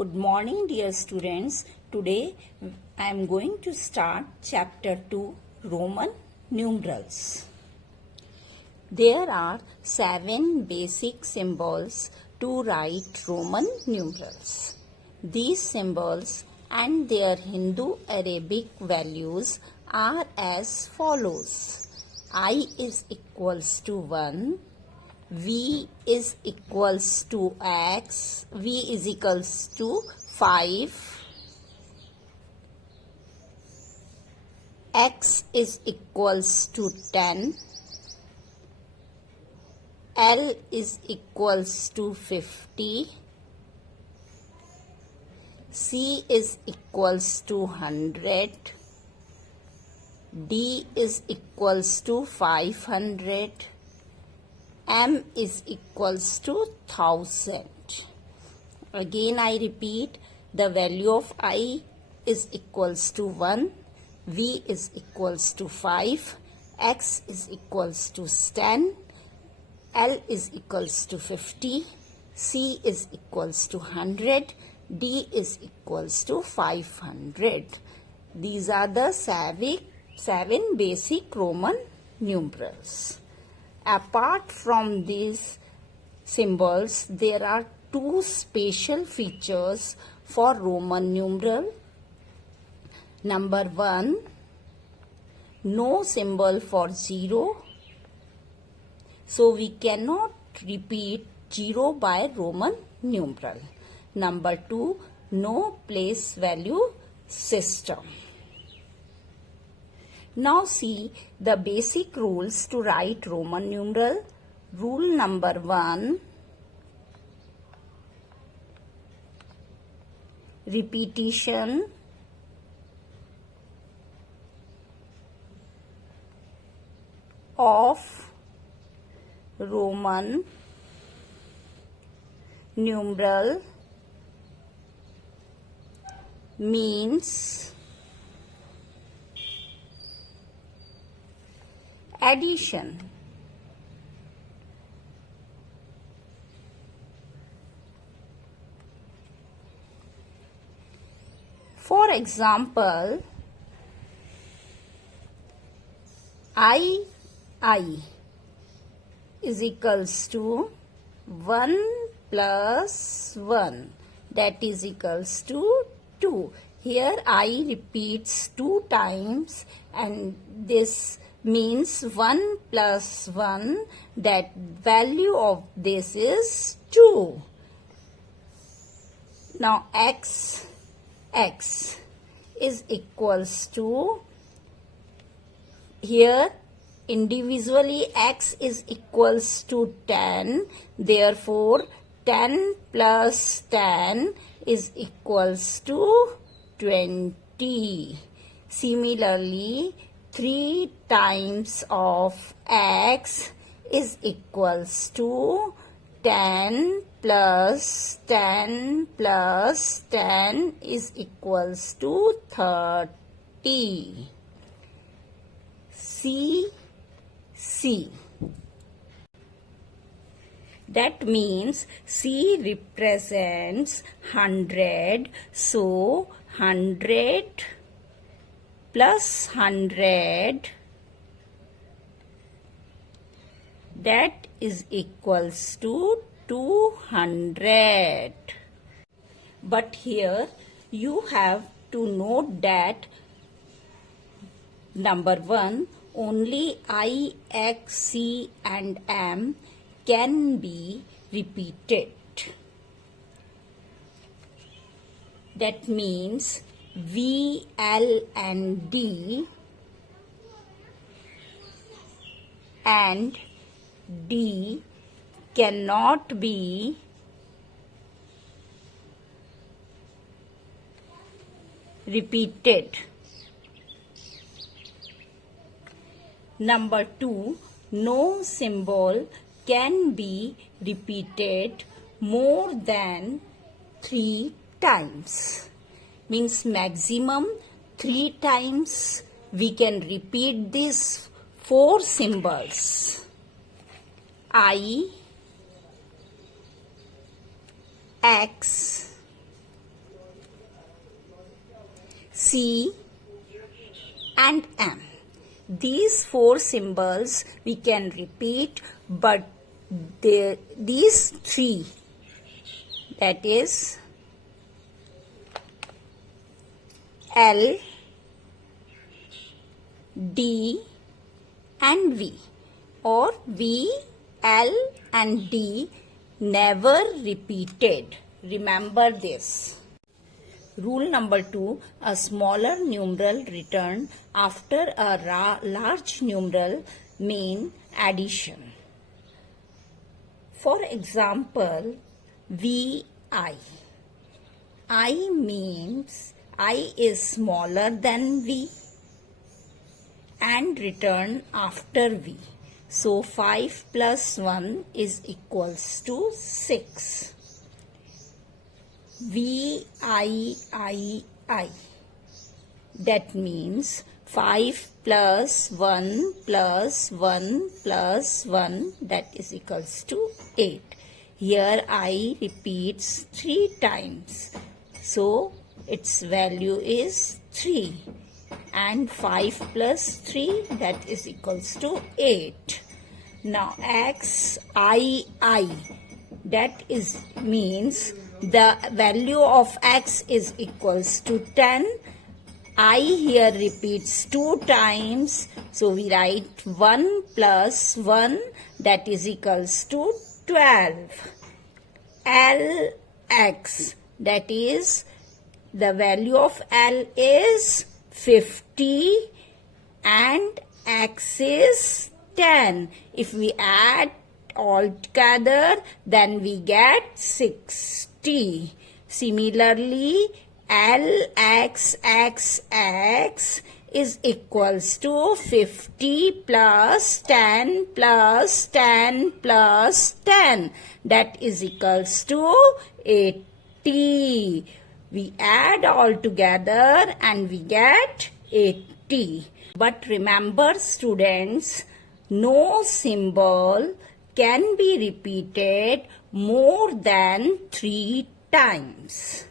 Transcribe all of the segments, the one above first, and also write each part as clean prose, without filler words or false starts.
Good morning, dear students. Today I am going to start Chapter 2, Roman Numerals. There are 7 basic symbols to write Roman numerals. These symbols and their Hindu-Arabic values are as follows. I is equals to 1. V is equals to X, V is equals to 5, X is equals to 10, L is equals to 50, C is equals to 100, D is equals to 500, M is equals to 1000. Again I repeat, the value of I is equals to 1, V is equals to 5, X is equals to 10, L is equals to 50, C is equals to 100, D is equals to 500. These are the 7 basic Roman numerals. Apart from these symbols, there are 2 special features for Roman numeral. Number 1, no symbol for 0. So we cannot repeat 0 by Roman numeral. Number 2, no place value system. Now see the basic rules to write Roman numeral. Rule number 1, repetition of Roman numeral means addition. For example, I is equals to 1 plus 1, that is equals to 2. Here I repeats 2 times and this means 1 plus 1, that value of this is 2. Now X is equals to, here individually X is equals to 10, therefore 10 plus 10 is equals to 20. Similarly, 3 times of X is equals to 10 plus 10 plus 10 is equals to 30. C. That means C represents 100. So 100 plus 100, that is equals to 200. But here you have to note that number 1, only I, X, C and M can be repeated. That means V, L and D and D cannot be repeated. Number 2, no symbol can be repeated more than 3 times. Means maximum 3 times we can repeat these 4 symbols. I, X, C, and M. These four symbols we can repeat, but these three, that is L, D and V, or V, L and D, never repeated. Remember this. Rule number 2, a smaller numeral returned after a large numeral mean addition. For example, VI. I means I is smaller than V and return after V. So 5 plus 1 is equals to 6. VIII. That means 5 plus 1 plus 1 plus 1, that is equals to 8. Here I repeats 3 times. So its value is 3. And 5 plus 3, that is equals to 8. Now XII, that is means the value of X is equals to 10. I here repeats 2 times. So we write 1 plus 1, that is equals to 12. LX, that is the value of L is 50 and X is 10. If we add all together, then we get 60. Similarly, LXXX is equals to 50 plus 10 plus 10 plus 10. That is equals to 80. We add all together and we get 80. But remember students, no symbol can be repeated more than 3 times.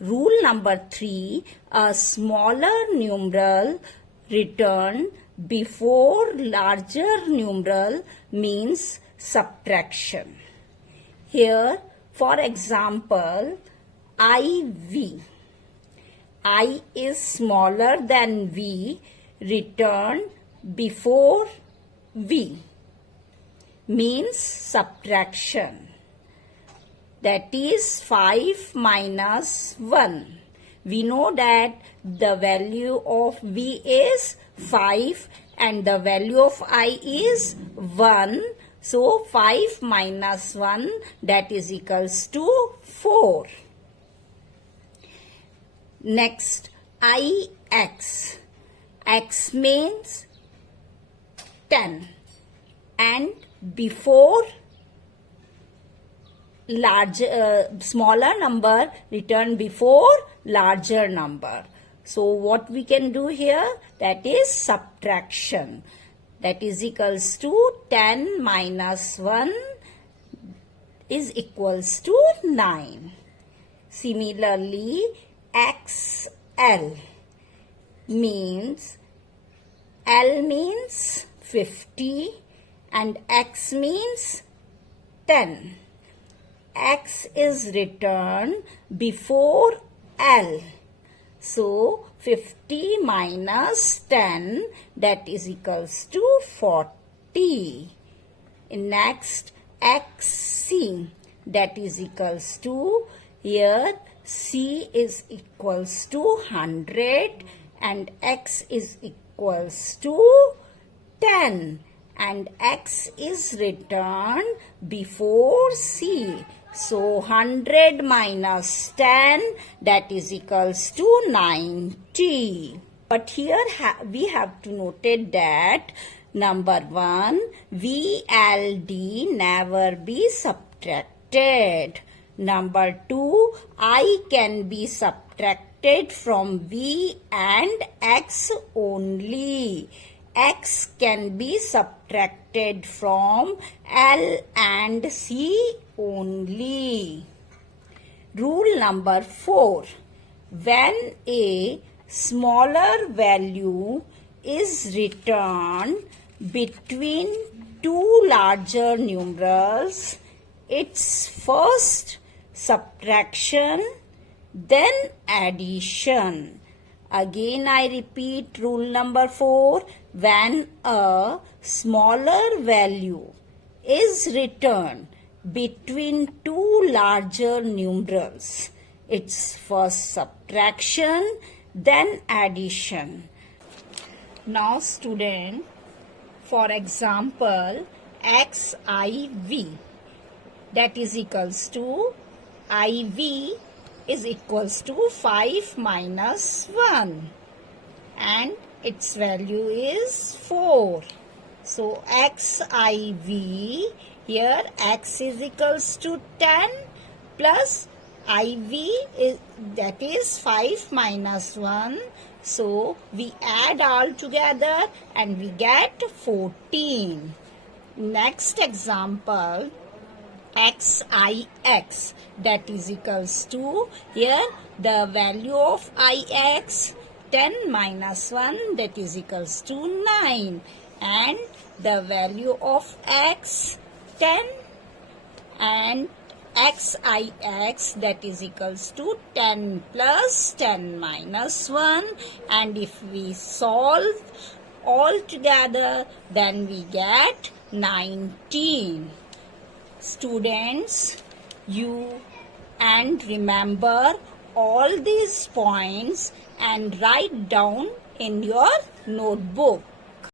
Rule number 3, a smaller numeral returned before larger numeral means subtraction. Here, for example, IV. I is smaller than V, returned before V, means subtraction. That is 5 minus 1. We know that the value of V is 5 and the value of I is 1. So 5 minus 1, that is equals to 4. Next, IX. X means 10 and before smaller number return before larger number. So what we can do here, that is subtraction. That is equals to 10 minus 1 is equals to 9. Similarly, XL means L means 50 and X means 10. X is returned before L. So 50 minus 10, that is equals to 40. Next, XC, that is equals to, here C is equals to 100 and X is equals to 10. And X is returned before C. So 100 minus 10, that is equals to 90. But here we have to note that number 1, VLD never be subtracted. Number 2, I can be subtracted from V and X only. X can be subtracted from L and C only. Rule number 4. When a smaller value is returned between two larger numerals, it's first subtraction, then addition. Again I repeat rule number 4. When a smaller value is returned between two larger numerals, it's first subtraction, then addition. Now student, for example, xiv, that is equals to iv is equals to 5 minus 1 and its value is 4. So xiv, here x is equals to 10 plus iv is, that is 5 minus 1. So we add all together and we get 14. Next example, XIX, that is equals to, here the value of Ix 10 minus 1, that is equals to 9, and the value of X 10 and XIX, that is equals to 10 plus 10 minus 1, and if we solve all together then we get 19. Students, you and remember all these points and write down in your notebook.